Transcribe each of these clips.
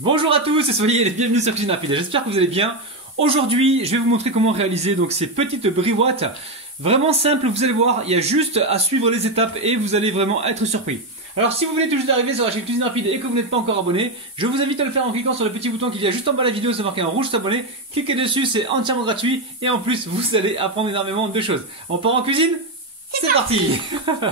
Bonjour à tous et soyez les bienvenus sur Cuisine Rapide. J'espère que vous allez bien. Aujourd'hui, je vais vous montrer comment réaliser donc ces petites briouates. Vraiment simple, vous allez voir, il y a juste à suivre les étapes et vous allez vraiment être surpris. Alors si vous venez tout juste d'arriver sur la chaîne Cuisine Rapide et que vous n'êtes pas encore abonné, je vous invite à le faire en cliquant sur le petit bouton qu'il y a juste en bas de la vidéo, c'est marqué en rouge s'abonner. Cliquez dessus, c'est entièrement gratuit et en plus vous allez apprendre énormément de choses. On part en cuisine ? C'est parti.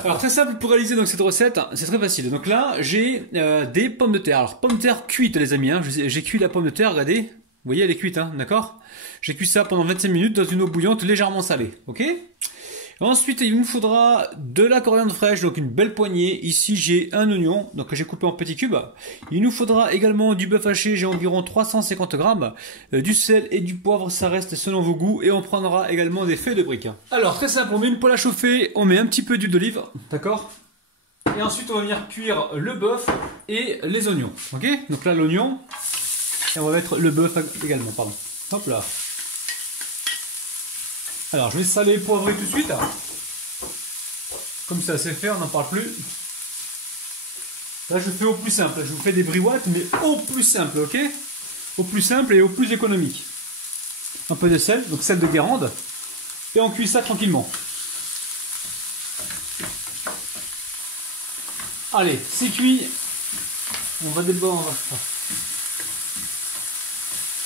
Alors très simple pour réaliser donc cette recette, c'est très facile. Donc là j'ai des pommes de terre. Alors pommes de terre cuites les amis, hein. J'ai cuit la pomme de terre, regardez. Vous voyez elle est cuite, hein, d'accord. J'ai cuit ça pendant 25 minutes dans une eau bouillante légèrement salée, ok. Ensuite il nous faudra de la coriandre fraîche, donc une belle poignée. Ici j'ai un oignon, donc que j'ai coupé en petits cubes. Il nous faudra également du bœuf haché, j'ai environ 350 grammes. Du sel et du poivre, ça reste selon vos goûts. Et on prendra également des feuilles de briques. Alors très simple, on met une poêle à chauffer, on met un petit peu d'huile d'olive, d'accord. Et ensuite on va venir cuire le bœuf et les oignons, ok. Donc là l'oignon, et on va mettre le bœuf également, pardon. Hop là. Alors je vais saler et poivrer tout de suite. Comme ça c'est fait, on n'en parle plus. Là je fais au plus simple, je vous fais des briouates mais au plus simple, ok. Au plus simple et au plus économique. Un peu de sel, donc sel de Guérande. Et on cuit ça tranquillement. Allez, c'est cuit. On va débarrasser.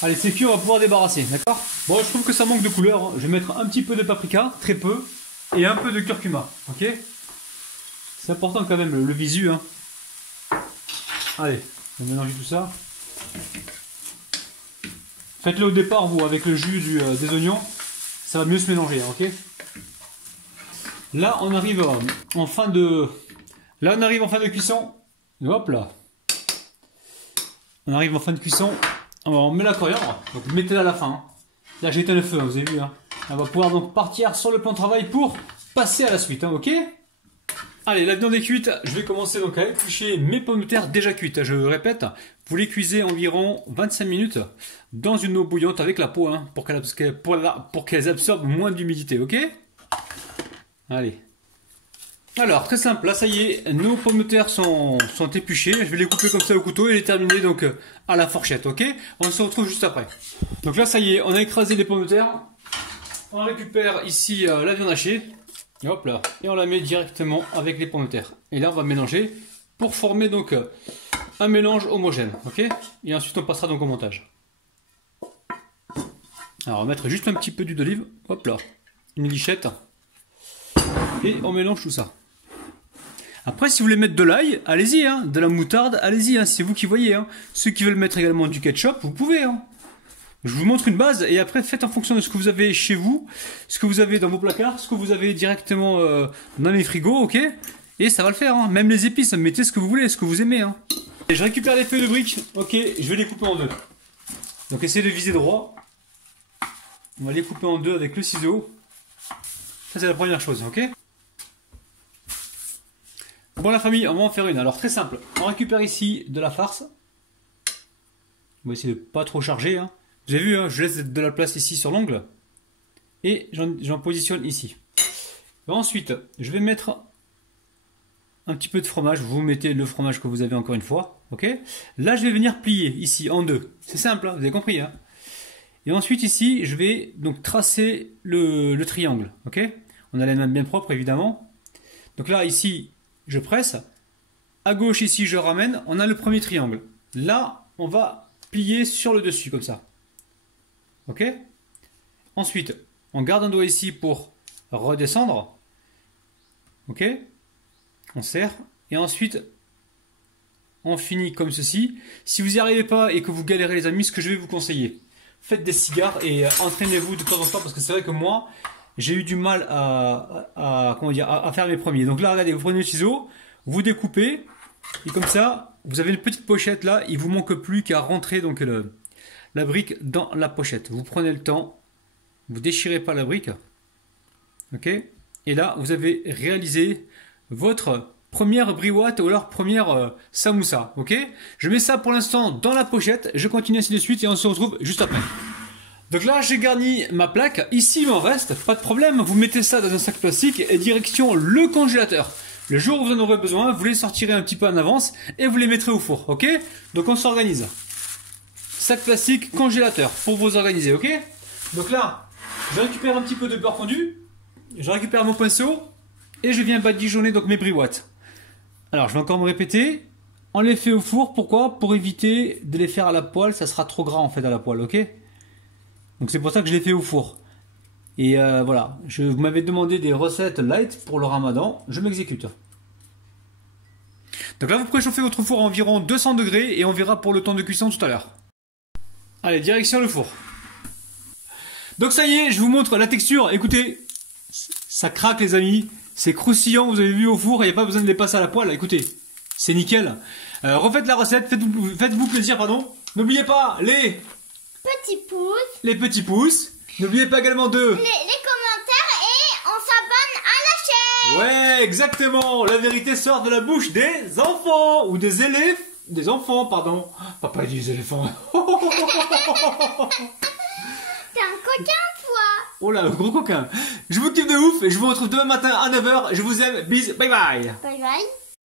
Allez, c'est cuit, on va pouvoir débarrasser, d'accord. Bon, je trouve que ça manque de couleur, hein. Je vais mettre un petit peu de paprika, très peu, et un peu de curcuma, ok. C'est important quand même, le visu, hein. Allez, on va mélanger tout ça. Faites-le au départ, vous, avec le jus des oignons, ça va mieux se mélanger, hein, ok. Là, on arrive en fin de... cuisson. Hop là. On arrive en fin de cuisson. On met la coriandre, donc mettez-la à la fin. Hein. Là j'ai éteint le feu, hein, vous avez vu. Hein. On va pouvoir donc partir sur le plan de travail pour passer à la suite, hein, ok. Allez, la viande est cuite, je vais commencer donc à éplucher mes pommes de terre déjà cuites. Je répète, vous les cuisez environ 25 minutes dans une eau bouillante avec la peau, hein, pour qu'elles absorbent moins d'humidité, ok. Allez. Alors, très simple, là ça y est, nos pommes de terre sont épluchées. Je vais les couper comme ça au couteau et les terminer donc à la fourchette, ok. On se retrouve juste après. Donc là ça y est, on a écrasé les pommes de terre. On récupère ici la viande hachée. Et hop là, et on la met directement avec les pommes de terre. Et là on va mélanger pour former donc un mélange homogène, ok. Et ensuite on passera donc au montage. Alors on va mettre juste un petit peu d'huile d'olive, hop là, une lichette. Et on mélange tout ça. Après, si vous voulez mettre de l'ail, allez-y, hein. De la moutarde, allez-y, hein. C'est vous qui voyez. Hein. Ceux qui veulent mettre également du ketchup, vous pouvez. Hein. Je vous montre une base et après, faites en fonction de ce que vous avez chez vous, ce que vous avez dans vos placards, ce que vous avez directement dans les frigos, ok. Et ça va le faire. Hein. Même les épices, mettez ce que vous voulez, ce que vous aimez. Hein. Et je récupère les feuilles de briques, ok. Je vais les couper en deux. Donc essayez de viser droit. On va les couper en deux avec le ciseau. Ça, c'est la première chose, ok. Bon la famille, on va en faire une. Alors très simple, on récupère ici de la farce. On va essayer de pas trop charger. Hein. Vous avez vu, hein, je laisse de la place ici sur l'ongle. Et j'en positionne ici. Et ensuite, je vais mettre un petit peu de fromage. Vous mettez le fromage que vous avez encore une fois. Ok. Là, je vais venir plier ici en deux. C'est simple, hein, vous avez compris. Hein. Et ensuite ici, je vais donc tracer le triangle. Ok. On a les mains bien propres évidemment. Donc là, ici... je presse, à gauche ici je ramène, on a le premier triangle. Là, on va plier sur le dessus comme ça. Ok. Ensuite, on garde un doigt ici pour redescendre. Ok. On serre. Et ensuite, on finit comme ceci. Si vous n'y arrivez pas et que vous galérez les amis, ce que je vais vous conseiller, faites des cigares et entraînez-vous de temps en temps parce que c'est vrai que moi... j'ai eu du mal à faire mes premiers. Donc là, regardez, vous prenez le ciseau, vous découpez, et comme ça, vous avez une petite pochette là, il vous manque plus qu'à rentrer donc la brique dans la pochette. Vous prenez le temps, vous déchirez pas la brique, ok. Et là, vous avez réalisé votre première briouate ou alors première samoussa, ok. Je mets ça pour l'instant dans la pochette, je continue ainsi de suite et on se retrouve juste après. Donc là, j'ai garni ma plaque. Ici, il m'en reste, pas de problème. Vous mettez ça dans un sac plastique et direction le congélateur. Le jour où vous en aurez besoin, vous les sortirez un petit peu en avance et vous les mettrez au four, ok? Donc on s'organise. sac plastique, congélateur pour vous organiser, ok? Donc là, je récupère un petit peu de beurre fondu, je récupère mon pinceau et je viens badigeonner donc mes briouates. Alors je vais encore me répéter, on les fait au four, pourquoi? Pour éviter de les faire à la poêle, ça sera trop gras en fait à la poêle, ok? Donc c'est pour ça que je les fais au four. Et voilà, vous m'avez demandé des recettes light pour le ramadan, je m'exécute. Donc là vous préchauffez votre four à environ 200 degrés et on verra pour le temps de cuisson tout à l'heure. Allez, direction le four. Donc ça y est, je vous montre la texture, écoutez, ça craque les amis, c'est croustillant, vous avez vu au four, il n'y a pas besoin de les passer à la poêle, écoutez, c'est nickel. Refaites la recette, faites-vous plaisir, pardon. N'oubliez pas les petits pouces. N'oubliez pas également les commentaires et on s'abonne à la chaîne. Ouais, exactement. La vérité sort de la bouche des enfants ou des élèves. Des enfants, pardon. Papa dit des éléphants. T'es un coquin, toi. Oh là, gros coquin. Je vous kiffe de ouf et je vous retrouve demain matin à 9h. Je vous aime. Bis. Bye bye. Bye bye.